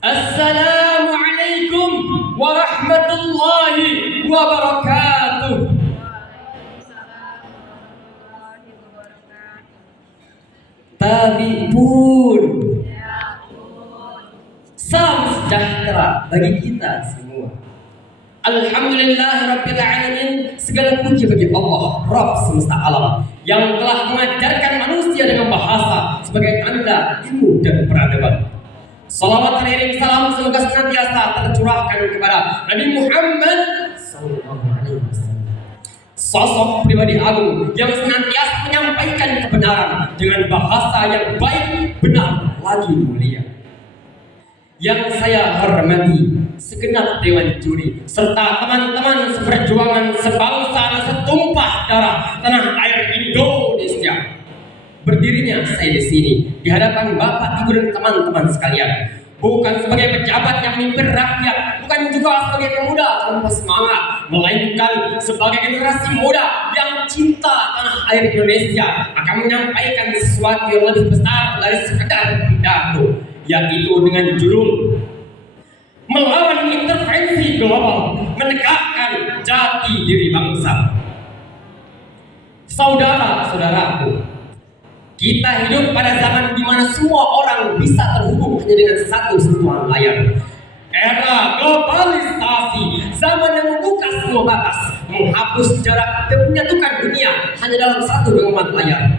Assalamualaikum warahmatullahi wabarakatuh. Tabi'un. Salam sejahtera bagi kita semua. Alhamdulillahirabbil alamin. Segala puji bagi Allah, Rabb semesta alam, yang telah mengajarkan manusia dengan bahasa sebagai tanda ilmu dan peradaban. Salawat teriring salam semoga senantiasa tercurahkan kepada Nabi Muhammad SAW, sosok pribadi agung yang senantiasa menyampaikan kebenaran dengan bahasa yang baik, benar, lagi mulia. Yang saya hormati segenap dewan juri serta teman-teman seperjuangan sebangsa dan setumpah darah tanah air Indonesia. Berdirinya saya di sini di hadapan Bapak Ibu dan teman-teman sekalian, bukan sebagai pejabat yang memimpin rakyat, bukan juga sebagai pemuda tanpa semangat, melainkan sebagai generasi muda yang cinta tanah air Indonesia akan menyampaikan sesuatu yang lebih besar dari sekedar pidato, yaitu dengan judul melawan intervensi global, menegakkan jati diri bangsa. Saudara-saudaraku, kita hidup pada zaman di mana semua orang bisa terhubung hanya dengan satu sentuhan layar. Era globalisasi, zaman yang membuka semua batas, menghapus jarak dan menyatukan dunia hanya dalam satu genggaman layar.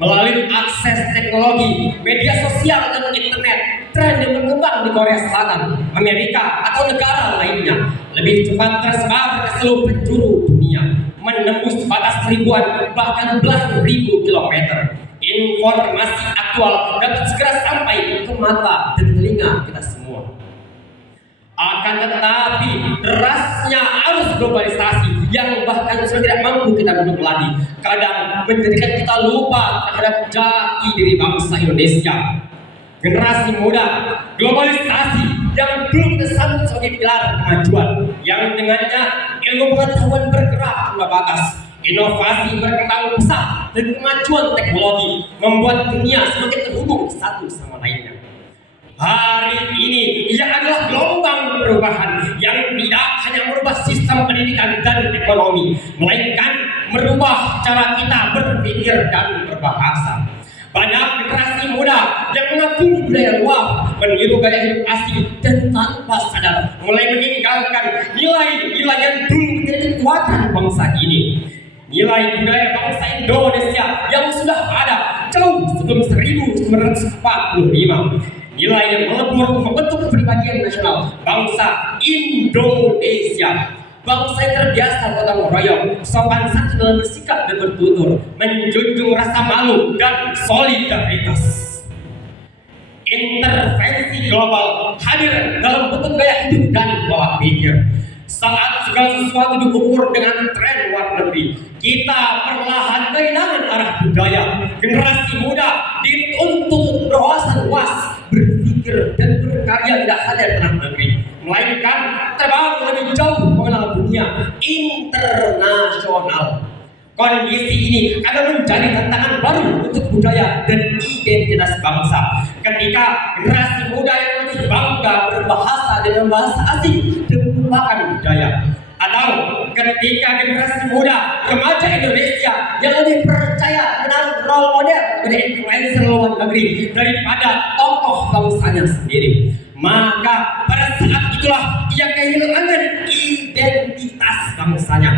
Melalui akses teknologi, media sosial dan internet, tren yang berkembang di Korea Selatan, Amerika atau negara lainnya lebih cepat tersebar ke seluruh penjuru dunia, menembus batas ribuan bahkan belasan ribu kilometer. Informasi aktual dapat segera sampai ke mata dan telinga kita semua. Akan tetapi derasnya arus globalisasi yang bahkan sudah tidak mampu kita duduk lagi, kadang menjadikan kita lupa terhadap jati diri bangsa Indonesia. Generasi muda, globalisasi yang belum tersambut sebagai pilar kemajuan, yang dengannya ilmu pengetahuan bergerak tanpa batas, inovasi berkembang pesat, dan kemajuan teknologi membuat dunia semakin terhubung satu sama lainnya. Hari ini ia adalah gelombang perubahan yang tidak hanya merubah sistem pendidikan dan ekonomi, melainkan merubah cara kita berpikir dan berbahasa. Banyak generasi muda yang mengagumi budaya luar, meniru gaya hidup asing, dan tanpa sadar mulai meninggalkan nilai-nilai yang dulu menjadi kekuatan bangsa ini. Nilai budaya bangsa Indonesia yang sudah ada jauh sebelum 1945. Nilai yang melebur membentuk kepribadian nasional bangsa Indonesia. Bangsa yang terbiasa gotong royong, sopan santun dalam bersikap dan bertutur, menjunjung rasa malu dan solidaritas. Intervensi global hadir dalam bentuk gaya hidup dan pola pikir. Saat segala sesuatu diukur dengan tren luar negeri, kita perlahan kehilangan arah budaya. Generasi muda dituntut berwawasan luas, berpikir dan berkarya tidak hanya di tanah negeri, melainkan terbang lebih jauh mengenal dunia internasional. Kondisi ini akan menjadi tantangan baru untuk budaya dan identitas bangsa. Ketika generasi muda yang lebih bangga berbahasa dengan bahasa asing dan melupakan budaya, atau ketika generasi muda remaja Indonesia yang lebih percaya menaruh role model menjadi influencer luar negeri daripada tokoh bangsanya sendiri, maka pada saat itulah ia kehilangan identitas bangsanya.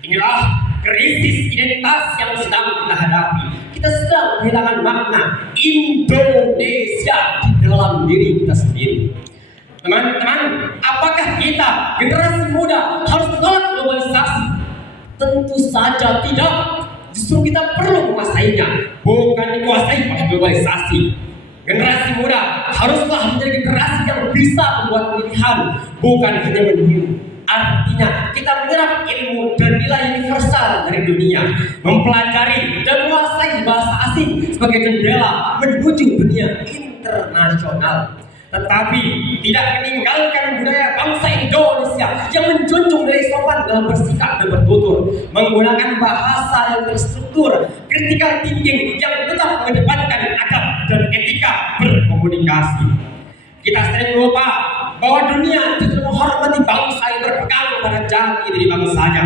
Inilah krisis identitas yang sedang kita hadapi. Kita sedang kehilangan makna Indonesia di dalam diri kita sendiri. Teman-teman, apakah kita generasi muda harus menolak globalisasi? Tentu saja tidak. Justru kita perlu menguasainya, bukan dikuasai oleh globalisasi. Generasi muda haruslah menjadi generasi yang bisa membuat pilihan, bukan hanya meniru. Artinya kita menyerap ilmu dan nilai universal dari dunia, mempelajari dan menguasai bahasa asing sebagai jendela menuju dunia internasional. Tetapi tidak meninggalkan budaya bangsa Indonesia yang menjunjung nilai sopan dalam bersikap dan bertutur, menggunakan bahasa yang terstruktur, critical thinking yang tetap mengedepankan adab dan etika berkomunikasi. Kita sering lupa bahwa dunia justru menghormati bangsa yang berpegang pada jati diri bangsanya.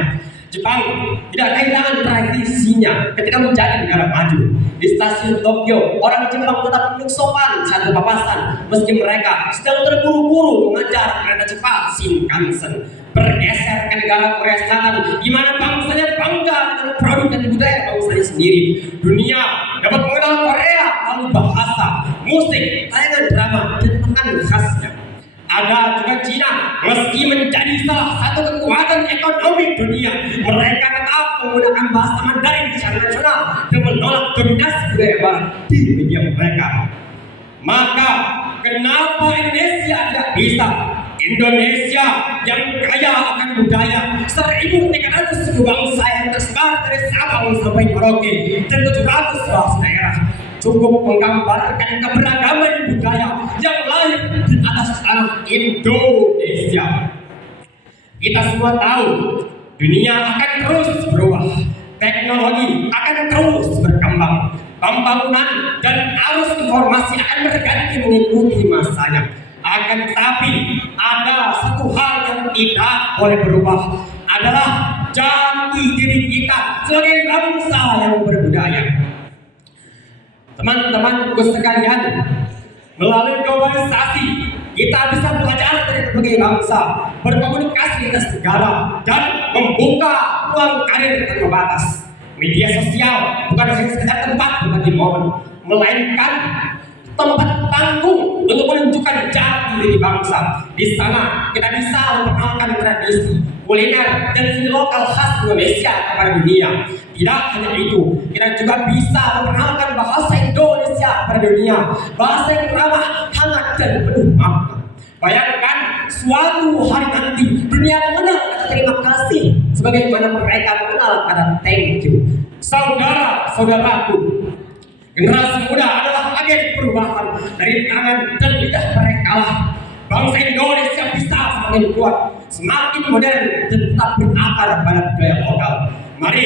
Jepang tidak kehilangan tradisinya ketika menjadi negara maju. Di stasiun Tokyo, orang Jepang tetap duduk sopan satu papasan meski mereka sedang terburu-buru mengejar kereta cepat Shinkansen. Bergeser ke negara Korea Selatan, di mana bangsanya bangga dengan produk dan budaya bangsanya sendiri. Dunia dapat mengenal Korea melalui bahasa, musik, tayangan drama, dan makanan khasnya. Ada juga Cina, meski menjadi salah satu kekuatan ekonomi dunia, mereka tetap menggunakan bahasa Mandarin secara nasional dan menolak dominasi budaya Barat di media mereka. Maka, kenapa Indonesia tidak bisa? Indonesia yang kaya akan budaya, 1.300 suku bangsa yang tersebar dari Sabang sampai Merauke dan 700 bahasa daerah, cukup menggambarkan keberagaman budaya yang lain di atas tanah Indonesia. Kita semua tahu dunia akan terus berubah, teknologi akan terus berkembang, pembangunan dan arus informasi akan berganti mengikuti masanya. Akan tetapi ada satu hal yang tidak boleh berubah, adalah jati diri kita sebagai bangsa yang berbudaya. Teman-temanku sekalian, melalui globalisasi kita bisa belajar dari berbagai bangsa, berkomunikasi lintas negara, dan membuka ruang karir tanpa batas. Media sosial bukan hanya sekedar tempat berbagi momen, melainkan tempat panggung untuk menunjukkan jati diri bangsa. Di sana kita bisa memperkenalkan tradisi, kuliner, dan seni lokal khas Indonesia kepada dunia. Tidak hanya itu, kita juga bisa memperkenalkan bahasa Indonesia kepada dunia, bahasa yang ramah, hangat, dan penuh makna. Bayangkan suatu hari nanti dunia mengenal kata terima kasih sebagaimana mereka mengenal kata thank you. Saudara-saudaraku, generasi muda adalah agen perubahan. Dari tangan dan lidah mereka lah bangsa Indonesia bisa semakin kuat, semakin modern, dan tetap berakar pada budaya lokal. Mari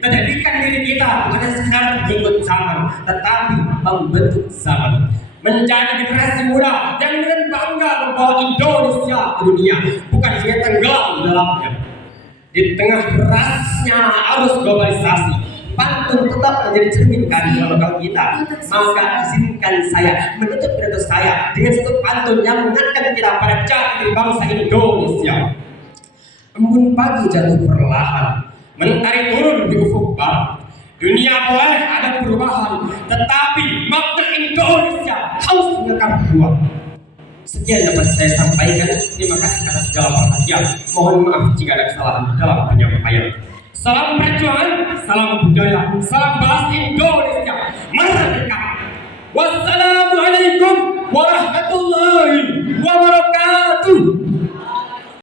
kita jadikan diri kita bukan sekedar mengikut zaman, tetapi membentuk zaman. Menjadi generasi muda yang dengan bangga membawa Indonesia ke dunia, bukan hanya tenggelam di dalamnya. Di tengah derasnya arus globalisasi, pantun tetap menjadi cermin karya lokal kita. Maka izinkan saya menutup pidato saya dengan satu pantun yang mengingatkan kita pada jati diri bangsa Indonesia. Embun pagi jatuh perlahan, mentari turun di ufuk barat. Dunia boleh ada perubahan, tetapi makna Indonesia harus mengakar kuat. Sekian dapat saya sampaikan. Terima kasih atas segala perhatian. Mohon maaf jika ada kesalahan dalam penyampaian. Salam perjuangan, salam budaya, salam bahasa Indonesia merdeka. Wassalamualaikum warahmatullahi wabarakatuh.